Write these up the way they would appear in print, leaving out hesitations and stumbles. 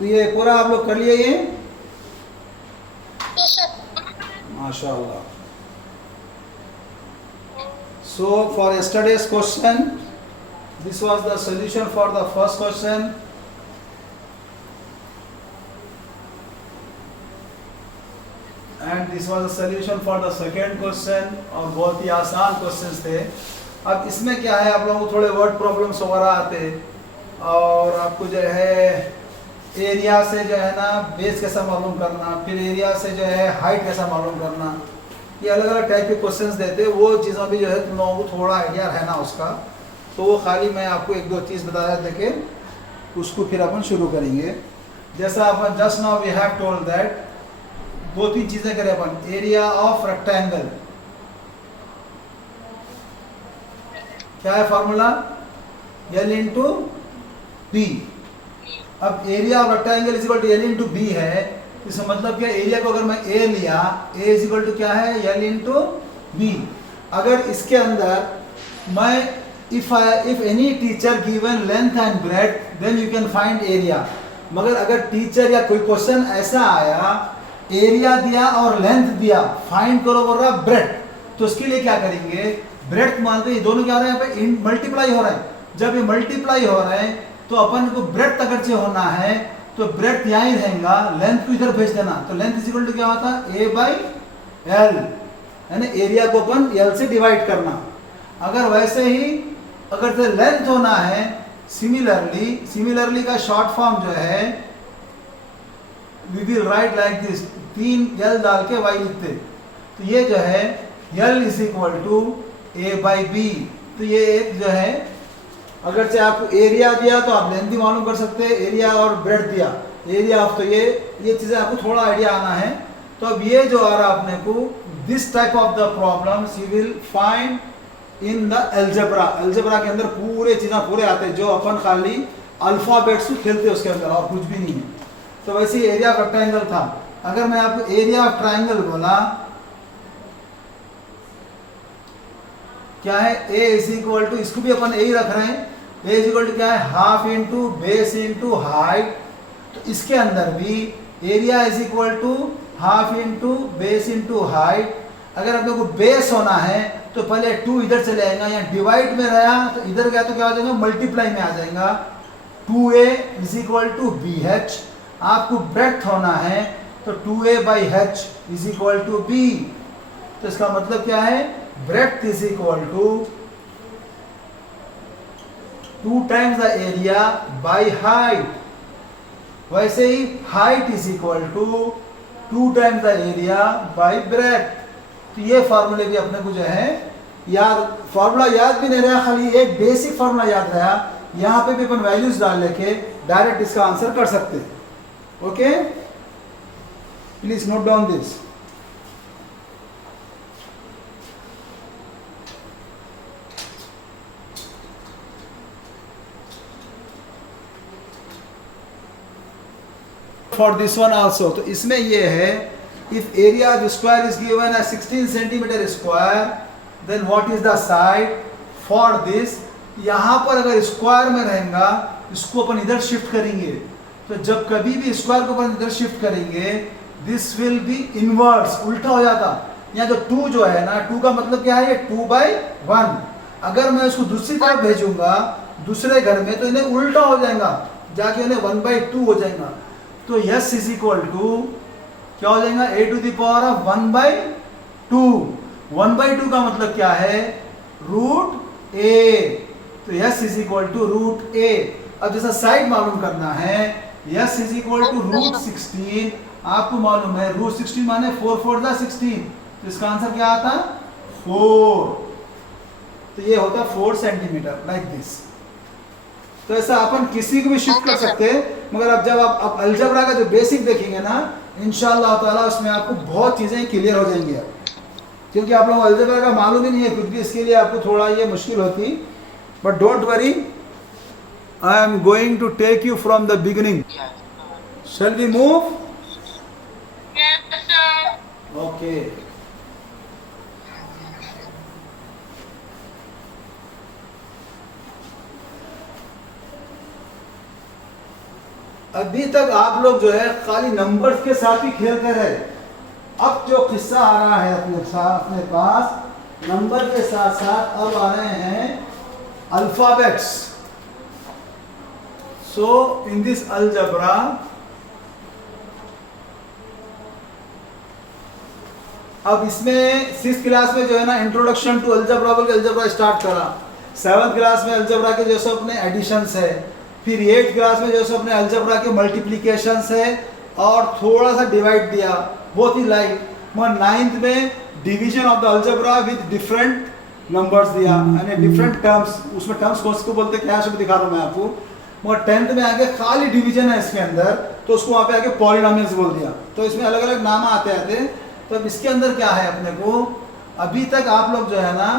तो ये पूरा आप लोग कर लिए ये, माशाअल्लाह। So for yesterday's question, this was the solution for the first question. And this was the solution for the second question. और बहुत ही आसान क्वेश्चंस थे। अब इसमें क्या है, आप लोगों को थोड़े वर्ड प्रॉब्लम्स वगैरह आते और आपको जो है एरिया से जो है ना बेस कैसा मालूम करना, फिर एरिया से जो है हाइट कैसा मालूम करना, ये अलग अलग टाइप के क्वेश्चंस देते। वो चीज़ों भी जो है तुम लोगों को थोड़ा आइडिया रहना उसका, तो वो खाली मैं आपको एक दो चीज़ बताया देखे उसको फिर अपन शुरू करेंगे। जैसा अपन just now we have told that, दो तीन चीज़ें करें अपन। एरिया ऑफ रेक्टेंगल क्या है फॉर्मूला, एल इंटू बी। अब area of rectangle is equal to L into B है, इसका मतलब क्या, एरिया को अगर मैं ए लिया, ए इज इक्वल टू क्या है, एल इंटू बी। अगर इसके अंदर मैं if any teacher given length and breadth then you can find area. मगर अगर टीचर या कोई क्वेश्चन ऐसा आया, एरिया दिया और लेंथ दिया, फाइंड करो बोल रहा ब्रेड्थ, तो उसके लिए क्या करेंगे, ब्रेड्थ मानते हैं दोनों क्या हो रहे हैं यहाँ पे मल्टीप्लाई हो रहे हैं। जब ये मल्टीप्लाई हो रहे हैं तो अपन को ब्रेड्थ अगर से होना है तो ब्रेड्थ यहाँ ही रहेगा, लेंथ को इधर भेज देना। तो लेंथ इज इक्वल टू क्या होता है, ए बाई एल, यानी एरिया को अपन एल से डिवाइड करना। अगर वैसे ही अगर से लेंथ होना है, सिमिलरली का शॉर्ट फॉर्म जो है we will write like this, 3 L डाल के वाई लिखते। तो ये जो है L is equal to A by B. तो ये एक जो है, अगर से आपको एरिया दिया तो आप लेंथ भी मालूम कर सकते हैं, एरिया और ब्रेड्थ दिया, एरिया ऑफ, तो ये चीज़ें आपको थोड़ा आइडिया आना है। तो अब ये जो आ रहा अपने को, this type of the problems you will find in the algebra. Algebra के अंदर पूरे चीज़ें पूरे आते हैं, जो अपन खाली अल्फ़ाबेट्स को खेलते हैं उसके अंदर, और कुछ भी नहीं है। तो वैसे ही एरिया ऑफ रेक्टेंगल था। अगर मैं आपको एरिया ऑफ ट्राइंगल बोला, क्या है, ए इज इक्वल टू, इसको भी अपन ए ही रख रहे हैं, ए इज इक्वल टू क्या है, half into base into height. तो इसके अंदर भी area is equal to half into base into height. अगर अपने को बेस होना है तो पहले 2 इधर चले आएगा, या डिवाइड में रहा तो इधर गया तो क्या हो जाएगा, मल्टीप्लाई में आ जाएगा। 2a is equal to B H. आपको ब्रेड्थ होना है तो 2a by H is equal to B. तो इसका मतलब क्या है, breadth is equal to 2 times the area by height. वैसे ही height is equal to 2 times the area by breadth. तो ये फार्मूले भी अपने को जो है याद, फार्मूला याद भी नहीं रहा, खाली एक बेसिक फार्मूला याद रहा, यहाँ पे भी अपन वैल्यूज डाल लेके डायरेक्ट इसका आंसर कर सकते हैं। Okay, please note down this. For this one also, तो इसमें ये है, if area of square is given as 16 centimetre square, then what is the side for this. यहाँ पर अगर स्क्वायर में रहेगा, इसको अपन इधर शिफ्ट करेंगे, तो जब कभी भी स्क्वायर को अपन इधर शिफ्ट करेंगे, दिस विल बी इनवर्स, उल्टा हो जाता। यहाँ जो 2 जो है ना, 2 का मतलब क्या है, ये 2/1। अगर मैं इसको दूसरी तरफ भेजूंगा दूसरे घर में, तो इन्हें उल्टा हो जाएगा, जाके इन्हें 1/2 हो जाएगा। तो यस इज इक्वल टू क्या हो जाएगा, a to the power of 1/2। 1/2 का मतलब क्या है, √a। तो yes is equal to √a। अब जैसा साइड मालूम करना है, यस इज इक्वल टू √16। आपको मालूम है √16 माने 4 4 16। तो इसका आंसर क्या आता, 4। तो ये होता 4 सेंटीमीटर लाइक दिस। तो ऐसा अपन किसी को भी शिफ्ट कर सकते हैं। मगर अब जब आप अलजेब्रा का जो बेसिक देखेंगे ना, इंशाअल्लाह ताला उसमें आपको बहुत चीज़ें क्लियर हो जाएंगी। क्योंकि आप लोगों को अलजेब्रा का मालूम ही नहीं है, क्योंकि इसके लिए आपको थोड़ा ये मुश्किल होती। But don't worry, I am going to take you from the beginning. Shall we move? Okay, अभी तक आप लोग जो है खाली नंबर्स के साथ ही खेलते रहे। अब जो किस्सा आ रहा है अपने पास नंबर के साथ साथ अब आ रहे हैं alphabets. So in this algebra अब इसमें 6th क्लास में जो है ना इंट्रोडक्शन टू अलजबरा बोल के अलजबरा स्टार्ट करा। 7th क्लास में अलजबरा के जो सो अपने एडिशंस है, फिर 8th क्लास में जो सो अपने अलजबरा के मल्टीप्लिकेशंस है और थोड़ा सा डिवाइड दिया, बहुत ही लाइट। मगर 9th में division of the algebra with different numbers दिया, यानी डिफरेंट टर्म्स। उसमें टर्म्स कौन को बोलते क्या शब्द दिखा रहा हूँ मैं आपको। मगर 10th में आगे खाली डिवीजन है इसके अंदर, तो उसको वहाँ पे आगे पॉलिनोमियल्स बोल दिया। तो इसमें अलग अलग नाम आते आते। तो अब इसके अंदर क्या है अपने को, अभी तक आप लोग जो है ना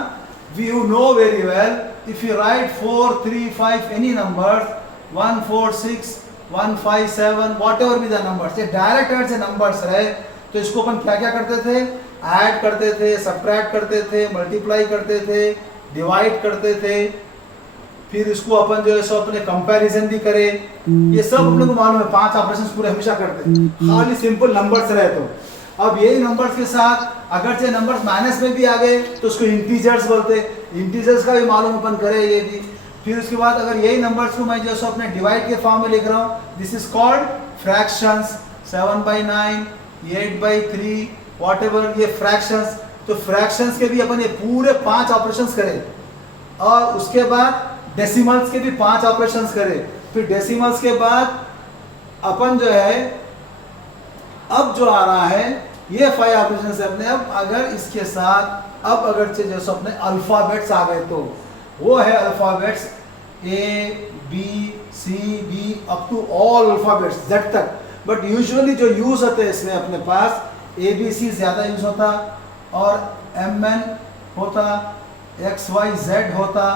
you know very well, if you right 4 3 5 any numbers 1 4 6 1 5 7 what ever be the numbers, ये डायरेक्ट ऐड से नंबर्स रहे। तो इसको अपन क्या क्या करते थे, ऐड करते थे, सब्ट्रैक्ट करते थे, मल्टीप्लाई करते थे, डिवाइड करते थे, फिर इसको अपन जो है सो अपने कंपैरिजन भी करे। ये सब अपने को मालूम है, 5 ऑपरेशंस पूरे हमेशा करते हैं, खाली सिंपल नंबर्स रहे। तो अब यही नंबर्स के साथ अगर से नंबर्स माइनस में भी आ गए तो उसको इंटीजर्स बोलते, इंटीजर्स का भी मालूम अपन करे ये भी। फिर उसके बाद अगर यही नंबर्स को मैं जो सो अपने डिवाइड के फॉर्म में लिख रहा हूँ, this is called fractions. 7/9 8/3 what ever, ये फ्रैक्शंस। तो फ्रैक्शंस के भी अपन ये पूरे 5 ऑपरेशंस करें और उसके बाद डेसिमल्स के भी 5 ऑपरेशंस करें। फिर डेसिमल्स के बाद अपन जो है अब जो आ रहा है ये 5 ऑपरेशंस है अपने। अब अगर इसके साथ अब अगर से जैसे अपने अल्फाबेट्स आ गए तो वो है alphabets A B C D up to all alphabets Z तक। बट यूजुअली जो यूज होते हैं इसमें अपने पास ABC ज़्यादा यूज होता और MN होता, XYZ होता,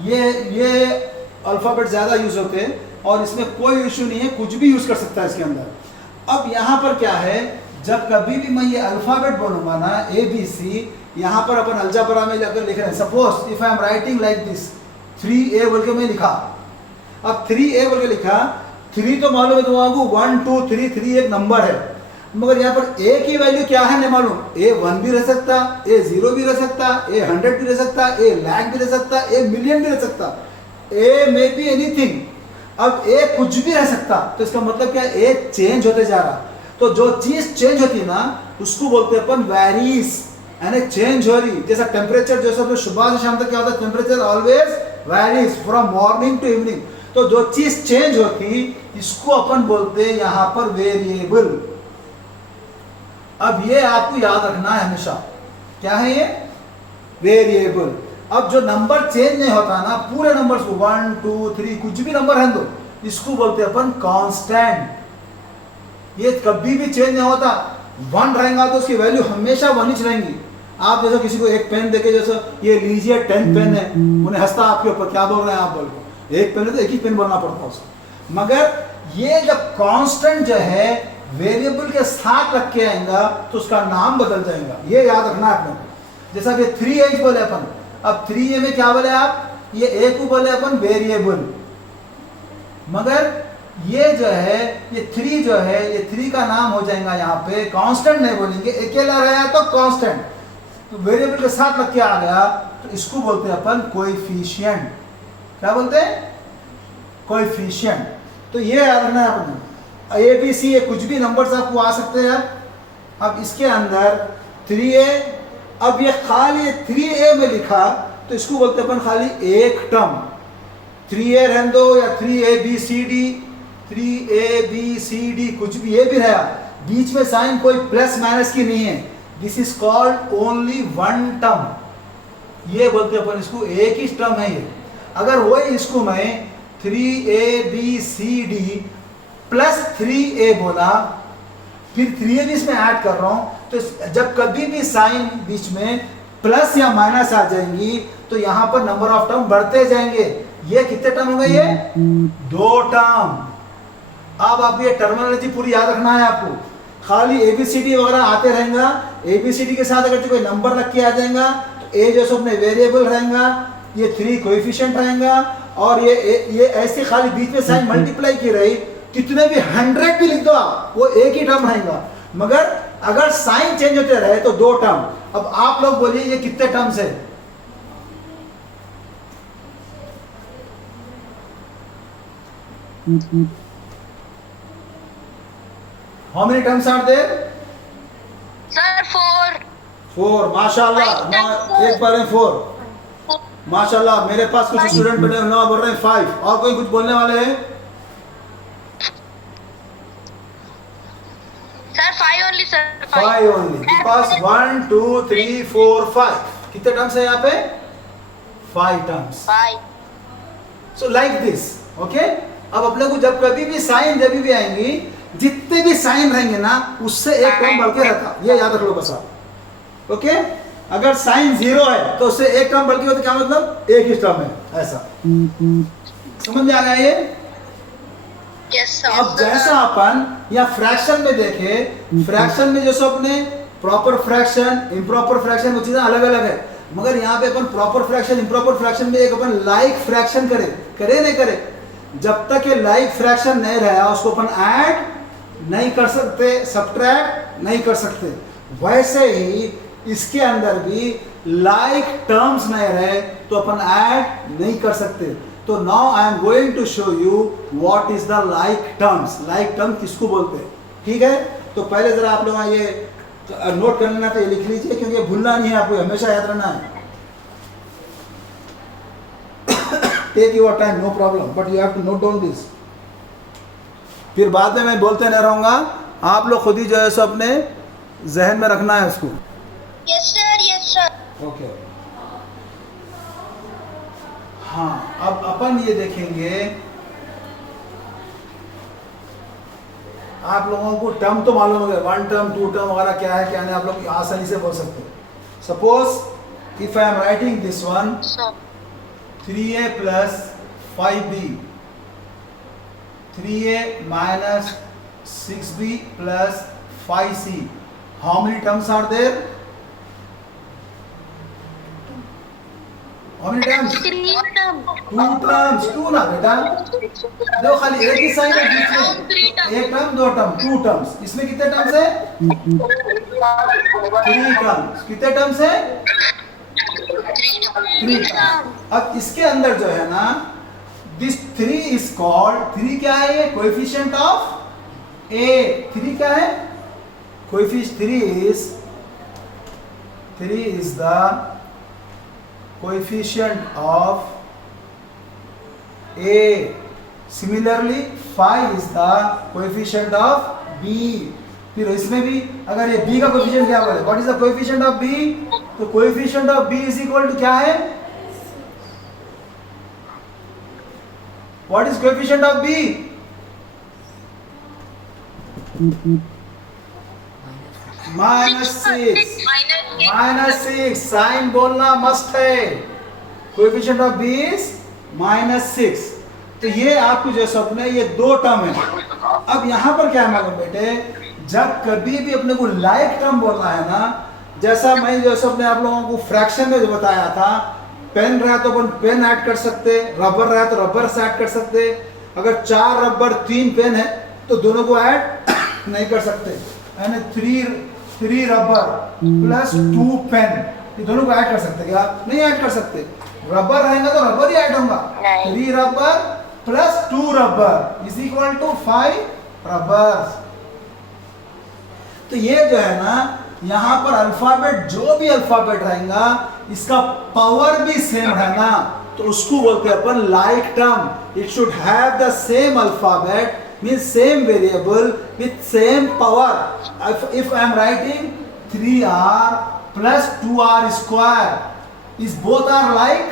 ये अल्फ़ाबेट ज़्यादा यूज होते हैं और इसमें कोई इशू नहीं है, कुछ भी यूज कर सकता है इसके अंदर। अब यहाँ पर क्या है, जब कभी भी मैं ये अल्फ़ाबेट बोलूँगा ना ABC, यहाँ पर अपन अलजबरा में अगर लिख रहे हैं, suppose if I am writing like this 3A बोल के मैं लिखा। अब 3A बोल के लिखा, 3 तो मालूम है तुम्हारा 1 2 3 3 एक नंबर है, मगर यहाँ पर A की वैल्यू क्या है नहीं मालूम। A 1 भी रह सकता, A 0 भी रह सकता, A 100 भी रह सकता, A लाख भी रह सकता, A मिलियन भी रह सकता, A मे बी एनीथिंग। अब A कुछ भी रह सकता, तो इसका मतलब क्या, A चेंज होते जा रहा। तो जो चीज चेंज होती है ना उसको बोलते हैं अपन वेरीज, यानी चेंज हो रही। जैसा टेम्परेचर, जैसा सुबह से शाम तक क्या होता है, temperature always varies from morning to evening. तो जो चीज चेंज होती इसको अपन बोलते हैं यहाँ पर वेरिएबल। अब ये आपको याद रखना है हमेशा, क्या है ये, वेरिएबल। अब जो नंबर चेंज नहीं होता ना, पूरे नंबर्स को 1 2 3 कुछ भी नंबर है दो, इसको बोलते हैं अपन कांस्टेंट। ये कभी भी चेंज नहीं होता, 1 रहेगा तो उसकी वैल्यू हमेशा 1 ही रहेंगी। आप जैसे किसी को एक पेन देके, जैसे ये लीजिए 10 पेन है, उन्हें हंसता आपके ऊपर, क्या बोल रहे हैं आप, बोल को एक पेन है तो एक ही पेन बोलना पड़ता है उसको। मगर ये जब कांस्टेंट जो है वेरिएबल के साथ रख के आएगा तो उसका नाम बदल जाएगा, ये याद रखना है आपने। जैसा कि 3A बोले अपन, अब 3A में क्या बोले आप, ये A को बोले अपन वेरिएबल, मगर ये जो है ये 3 जो है ये 3 का नाम हो जाएगा यहाँ पे, कांस्टेंट नहीं बोलेंगे, अकेला रहा तो कांस्टेंट, तो वेरिएबल के साथ रख के आ गया तो इसको बोलते हैं अपन कोएफिशिएंट। क्या बोलते हैं, कोएफिशिएंट। तो ये याद रखना है अपने। ABC ये कुछ भी नंबर्स आपको आ सकते हैं। अब इसके अंदर 3A, अब ये खाली 3A में लिखा तो इसको बोलते हैं अपन खाली एक टर्म, 3A रहने दो या 3ABCD, 3ABCD कुछ भी, ये भी रहा, बीच में साइन कोई प्लस माइनस की नहीं है, this is called only 1 term. ये बोलते हैं अपन इसको एक ही टर्म है ये। अगर वही इसको मैं 3ABCD प्लस 3A बोला, फिर 3A भी इसमें ऐड कर रहा हूं, तो जब कभी भी साइन बीच में प्लस या माइनस आ जाएंगी तो यहां पर नंबर ऑफ टर्म बढ़ते जाएंगे। ये कितने टर्म हो गए, ये 2 टर्म। अब आप ये टर्मिनोलॉजी पूरी याद रखना है आपको। खाली ABCD वगैरह आते रहेगा, ABCD के साथ अगर कोई नंबर रख के आ जाएगा तो A जो सो अपने वेरिएबल रहेगा, ये 3 कोएफिशिएंट रहेगा, और ये ऐसे खाली बीच में साइन मल्टीप्लाई की रही कितने भी 100 भी लिख दो आप, वो एक ही टर्म रहेगा। मगर अगर साइन चेंज होते रहे तो दो टर्म। अब आप लोग बोलिए ये कितने टर्म्स है? How many terms are there? Sir 4। 4। माशाल्लाह, एक बार में 4। माशाल्लाह, मेरे पास कुछ स्टूडेंट बने हुए बोल रहे हैं 5। और कोई कुछ बोलने वाले हैं? Sir 5 only sir. 5 only. Because 1 2 3 4 5 कितने टर्म्स है यहाँ पे? 5 terms. 5। So like this, okay. अब अपने को जब कभी भी साइन जब भी आएंगी, जितने भी साइन रहेंगे ना उससे एक टर्म बढ़ के रहता, ये याद रख लो बस आप, ओके। अगर साइन 0 है तो उससे एक टर्म बढ़ के होता, क्या मतलब? एक ही टर्म है, ऐसा। समझ में आ गया ये? Yes sir. अब जैसा अपन या फ्रैक्शन में देखे, फ्रैक्शन में जैसे अपने प्रॉपर फ्रैक्शन, इम्प्रॉपर फ्रैक्शन, वो चीजें अलग अलग है। मगर यहाँ पे अपन प्रॉपर फ्रैक्शन, इम्प्रॉपर फ्रैक्शन में एक अपन लाइक फ्रैक्शन करे नहीं करे, जब तक ये लाइक फ्रैक्शन नहीं रहा उसको अपन ऐड नहीं कर सकते, सब्ट्रैक्ट नहीं कर सकते। वैसे ही इसके अंदर भी लाइक टर्म्स नहीं रहे तो अपन ऐड नहीं कर सकते। तो now I am going to show you what is the like terms. Like term किसको बोलते हैं, ठीक है? तो पहले जरा आप लोग ये नोट कर लेना, तो ये लिख लीजिए क्योंकि ये भूलना नहीं है, आपको हमेशा याद रहना है। Take your time, no problem, but you have to note down this. फिर बाद में मैं बोलते नहीं रहूंगा, आप लोग खुद ही जो है सो अपने जहन में रखना है उसको। Yes sir, yes sir. Okay. हाँ, अब अपन ये देखेंगे, आप लोगों को टर्म तो मालूम होगा, 1 टर्म 2 टर्म वगैरह क्या है क्या नहीं, आप लोग आसानी से बोल सकते हो। Suppose if I am writing this one, 3a plus 5b, 3a minus 6b plus 5c. How many terms are there? How many terms? 2 terms. 2 ना बेटा, देखो खाली एक ही साइन है बीच में, एक टर्म 2 टर्म, 2 टर्म्स। इसमें कितने टर्म्स है? 3 टर्म्स। कितने टर्म्स है? 3 टर्म्स। अब इसके अंदर जो है ना, दिस 3 इज कॉल्ड, 3 क्या है? ये कोएफिशिएंट ऑफ ए। 3 क्या है? Coefficient 3 is the coefficient of A. Similarly 5 is the coefficient of B. फिर इसमें भी अगर ये b का कोएफिशिएंट क्या बोले, what is the coefficient of b? तो coefficient of b is equal to क्या है? What is coefficient of b? -6। -6 sign बोलना मस्त है। Coefficient of b is -6। तो ये आपको जो स्वप्न है, ये 2 टर्म है। अब यहां पर क्या है मालूम बेटे, जब कभी भी अपने को लाइक टर्म बोलना है ना, जैसा मैं जो अपने आप लोगों को फ्रैक्शन में जो बताया था, पेन रहा तो अपन पेन ऐड कर सकते, रबर रहा तो रबर से ऐड कर सकते। अगर 4 रबर 3 पेन है तो दोनों को ऐड नहीं कर सकते, यानी 3 रबर प्लस 2 पेन, ये दोनों को ऐड कर सकते क्या? नहीं ऐड कर सकते। रबर रहेगा तो रबर ही ऐड होगा। 3 rubber plus 2 rubber is equal to 5 rubber. तो ये जो है ना, यहाँ पर अल्फाबेट, जो भी अल्फाबेट रहेगा, इसका पावर भी सेम रहना, तो उसको बोलते हैं अपन like term. It should have the same alphabet, means same variable with same power. If I am writing 3r plus 2r square, is both are like?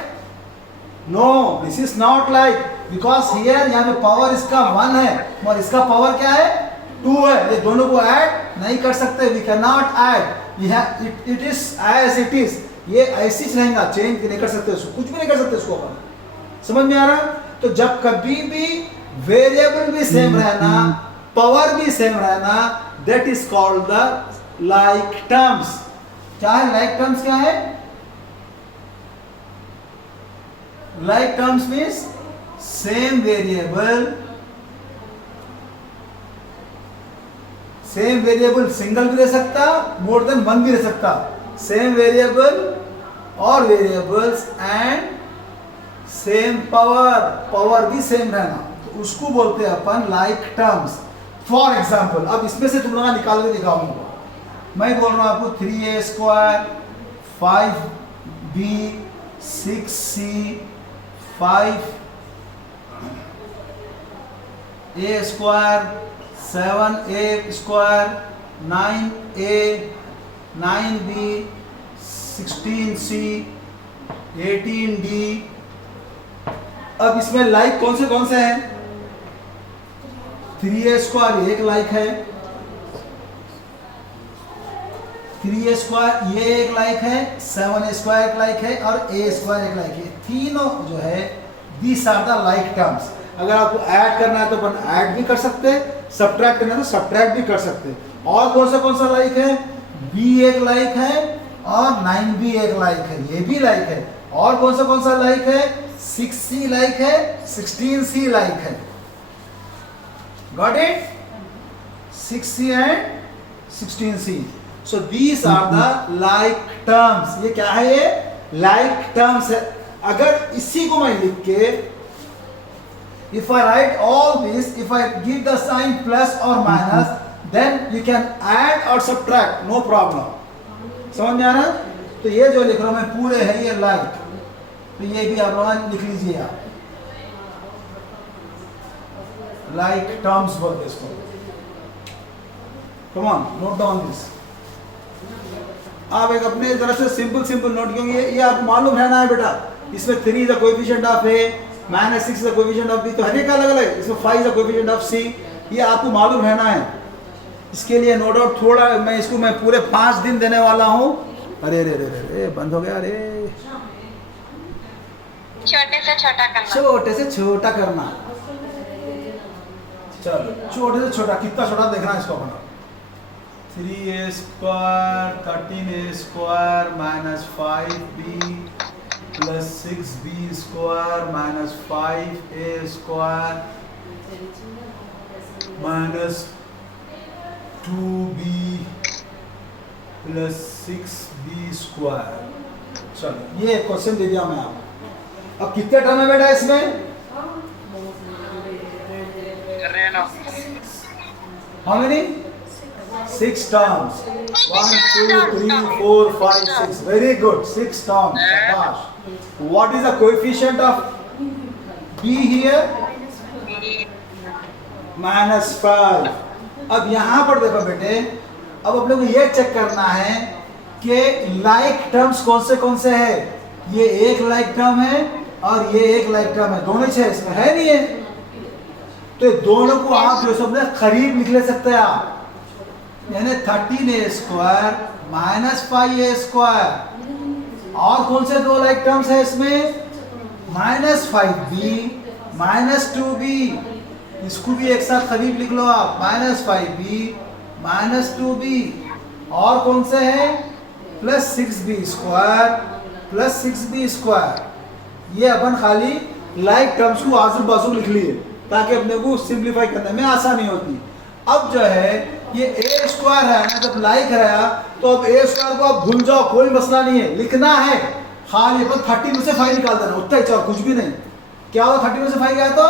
No, this is not like, because here यहाँ पे power इसका 1 है और इसका power क्या है? 2 है। ये दोनों को ऐड नहीं कर सकते, we cannot add, it is as it is, ये ऐसी रहेगा, चेंज नहीं कर सकते उसको, कुछ भी नहीं कर सकते उसको अपन। समझ में आ रहा? तो जब कभी भी वेरिएबल भी सेम रहना, पावर भी सेम रहना, that is called the like terms। क्या है like terms? क्या है like terms? means same variable same variable single भी रह सकता, मोर देन वन भी रह सकता, सेम वेरिएबल और variables and same power, power भी सेम रहना, तो उसको बोलते हैं अपन लाइक टर्म्स। फॉर एग्जाम्पल, अब इसमें से तुम लोग निकाल के दिखाऊंगा। मैं बोल रहा हूँ आपको 3a square 5b 6c 5a square 7a square 9a 9b 16c 18d। अब इसमें लाइक कौन से हैं? 3a स्क्वायर एक लाइक है, 3a स्क्वायर ये एक लाइक है, 7a स्क्वायर एक लाइक है और a स्क्वायर एक लाइक है। तीनों जो है these are the like terms. अगर आपको ऐड करना है तो अपन ऐड भी कर सकते हैं, सब्ट्रैक्ट करना है तो सब्ट्रैक्ट भी कर सकते हैं। और कौन सा लाइक है? b एक लाइक है और 9b एक लाइक है, ये भी लाइक है। और कौन सा लाइक है? 6c लाइक है, 16c लाइक है। Got it? 6c and 16c। So these are the like terms। ये क्या है? ये like terms है। अगर इसी को मैं लिख के if I write all this, if I give the sign plus or minus, then you can add or subtract, no problem। समझ में आ रहा? तो ये जो लिख रहा हूं मैं पूरे है ये like, तो ये भी आप लोग लिख लीजिए आप, like terms बोलते इसको। Come on, note down this। आप एक अपने तरफ से सिंपल नोट, क्योंकि ये आपको मालूम रहना है बेटा। इसमें 3 is the coefficient of A, -6 is the coefficient of B, तो हर एक अलग अलग। इसमें 5 is the coefficient of C, ये आपको मालूम रहना है। इसके लिए नो डाउट थोड़ा मैं पूरे 5 दिन देने वाला हूँ। अरे रे रे रे बंद हो गया। अरे छोटे से छोटा करना, छोटे से छोटा करना। चलो छोटे से छोटा, कितना छोटा देखना है इसको अपना। 3a square 13a square minus 5b plus 6b square minus 5a square minus 2b plus 6b square. चलो ये क्वेश्चन दे दिया मैं आपको। अब कितने टर्म है बेटा इसमें? How many? 6 terms। 1 2 3 4 5 6। Very good, 6 terms। शाबाश। What is the coefficient of b here? -5। अब यहाँ पर देखो बेटे, अब आप लोग को ये चेक करना है कि लाइक टर्म्स कौन से है। ये एक लाइक टर्म है और ये एक लाइक टर्म है, दोनों ही है, इसमें है नहीं है। तो दोनों को आप जो सब करीब लिख ले सकते हैं आप, यानी 13a square minus 5a square. और कौन से दो लाइक टर्म्स है इसमें? -5b माइनस 2b, इसको भी एक साथ करीब लिख लो आप, -5b माइनस 2b। और कौन से है? Plus 6b square plus 6b square. ये अपन खाली लाइक टर्म्स को आजू बाजू लिख लिए ताकि अपने को सिंप्लीफाई करने में आसानी होती। अब जो है ये a स्क्वायर है ना, जब लाइक रहा तो अब a स्क्वायर को आप भूल जाओ, कोई मसला नहीं है, लिखना है खाली अपन 30 में से 5 निकाल देना, उतना ही चाहो, कुछ भी नहीं। क्या होगा 30 में से 5 गया तो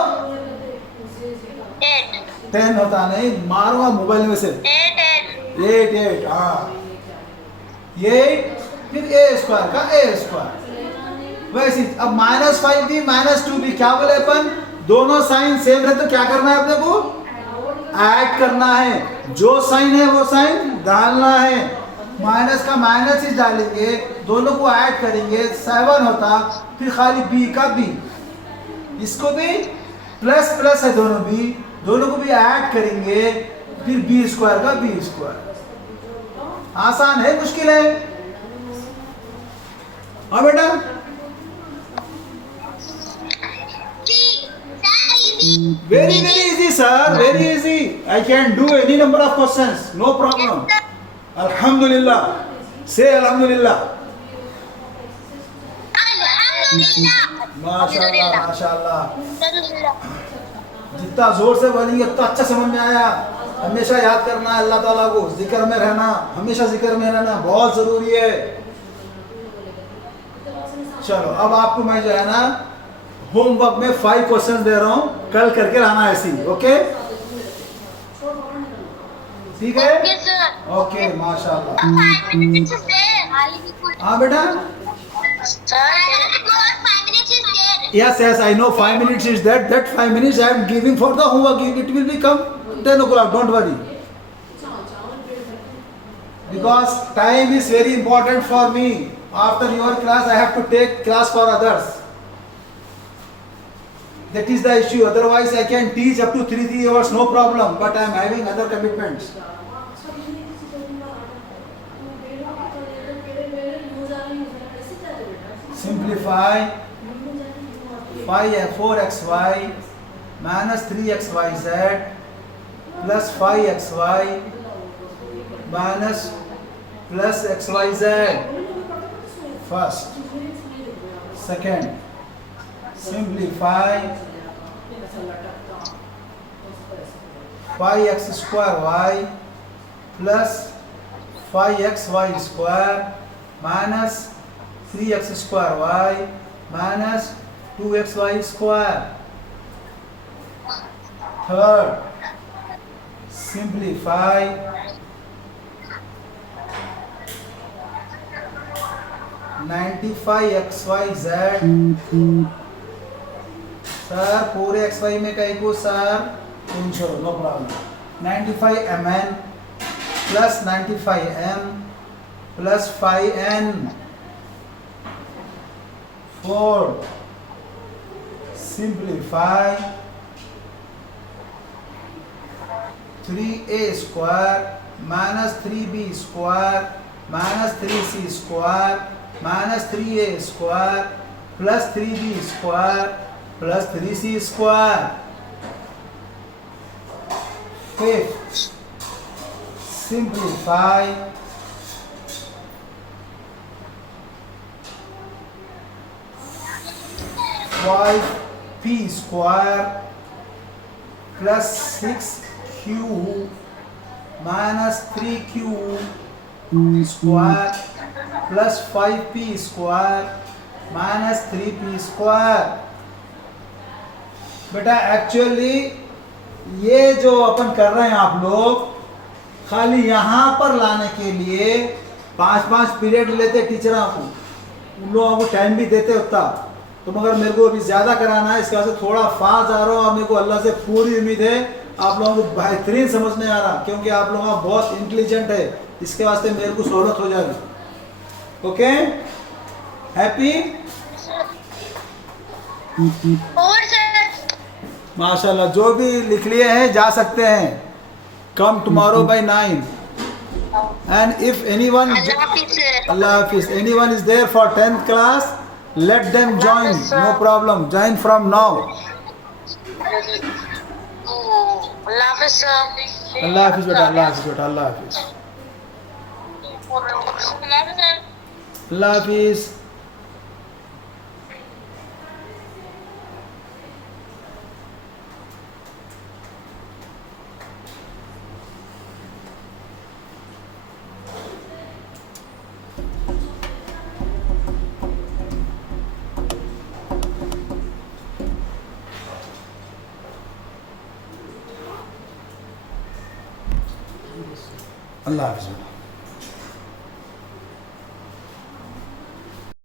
10 होता नहीं, मारूंगा मोबाइल में से 8। हाँ ये फिर a स्क्वायर का a स्क्वायर। वैसे अब -5b माइनस 2b, क्या बोले अपन? दोनों साइन सेम रहे तो क्या करना है अपने को? ऐड करना है। जो साइन है वो साइन डालना है, माइनस का माइनस ही डालेंगे, दोनों को ऐड करेंगे, 7 होता, फिर खाली b का b, इसको भी प्लस प्लस है दोनों भी, दोनों को भी ऐड करेंगे, फिर b स्क्वायर का b स्क्वायर। आसान है मुश्किल है? हाँ बेटा, very easy sir, very easy। I can do any number of questions, no problem। Alhamdulillah, say Alhamdulillah। माशाल्लाह माशाल्लाह, जितना जोर से बोलेंगे उतना अच्छा समझ में आया। हमेशा याद करना है अल्लाह ताला को, जिक्र में रहना, हमेशा जिक्र में रहना बहुत ज़रूरी है। चलो अब आपको मैं जो है ना होमवर्क में 5 क्वेश्चन दे रहा हूँ, कल करके लाना ऐसी, ओके? ठीक है? Okay, sir. ओके माशाल्लाह। 5 minutes is there. हाँ बेटा, Sir, 5 minutes is there. yes yes I know 5 minutes is that 5 minutes I am giving for the homework, it will become 10 o'clock, don't worry, because time is very important for me. After your class I have to take class for others, that is the issue. Otherwise I can teach up to 3 hours, no problem, but I am having other commitments. Simplify 4xy minus 3xyz plus 5xy minus plus xyz. First. Second. Simplify 5x square y plus 5xy square minus 3x square y minus 2xy square. Third, simplify 95xyz. Sir पूरे xy में कहीं को sir 300, no problem. 95mn plus 95m plus 5n. Fourth, simplify 3a square minus 3b square minus 3c square minus 3a square plus 3b square plus 3c square. Fifth, simplify 5p square plus 6q minus 3q square plus 5p square minus 3p square. बेटा actually ये जो अपन कर रहे हैं आप लोग खाली यहाँ पर लाने के लिए 5-5 पीरियड लेते टीचर को, उन लोगों को टाइम भी देते उतना, तो मगर मेरे को अभी ज़्यादा कराना है, इसका से थोड़ा फास्ट आ रहा हूँ और मेरे को अल्लाह से पूरी उम्मीद है आप लोगों को बेहतरीन समझ में आ रहा, क्योंकि आप लोगों का बहुत इंटेलिजेंट है, इसके वास्ते मेरे को सहूलत हो जाएगी. Okay, happy? और सर माशाल्लाह. जो भी लिख लिए हैं जा सकते हैं. Come tomorrow by 9. And if anyone, अल्लाह हाफिज, anyone is there for 10th class, let them join, no problem, join from now. Allah Hafiz sir. Allah Hafiz beta, Allah Hafiz beta, Allah Hafiz. Allah Hafiz. Allah Hafiz.